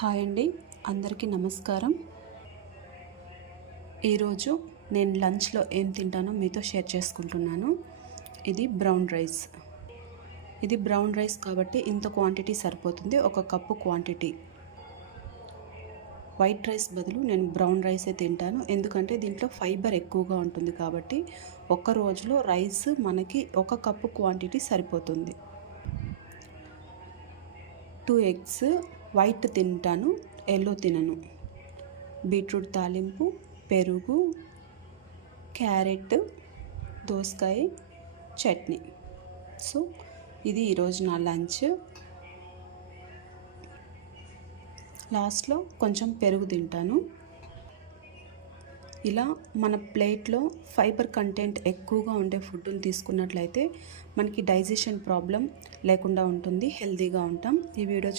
Hi అండి, అందరికీ నమస్కారం. ఈరోజు నేను లంచ్లో ఏం తింటానో మీతో షేర్ చేసుకుంటున్నాను. ఇది బ్రౌన్ రైస్ కాబట్టి ఇంత క్వాంటిటీ సరిపోతుంది. ఒక కప్పు క్వాంటిటీ. వైట్ రైస్ బదులు నేను బ్రౌన్ రైసే తింటాను, ఎందుకంటే దీంట్లో ఫైబర్ ఎక్కువగా ఉంటుంది కాబట్టి ఒక్క రోజులో రైస్ మనకి ఒక కప్పు క్వాంటిటీ సరిపోతుంది. 2 ఎగ్స్ వైట్ తింటాను, ఎల్లో తినను. బీట్రూట్ తాలింపు, పెరుగు, క్యారెట్, దోసకాయ చట్నీ. సో ఇది ఈరోజు నా లంచ్. లాస్ట్లో కొంచెం పెరుగు తింటాను. ఇలా మన ప్లేట్లో ఫైబర్ కంటెంట్ ఎక్కువగా ఉండే ఫుడ్ని తీసుకున్నట్లయితే మనకి డైజెషన్ ప్రాబ్లం లేకుండా ఉంటుంది, హెల్తీగా ఉంటాం. ఈ వీడియో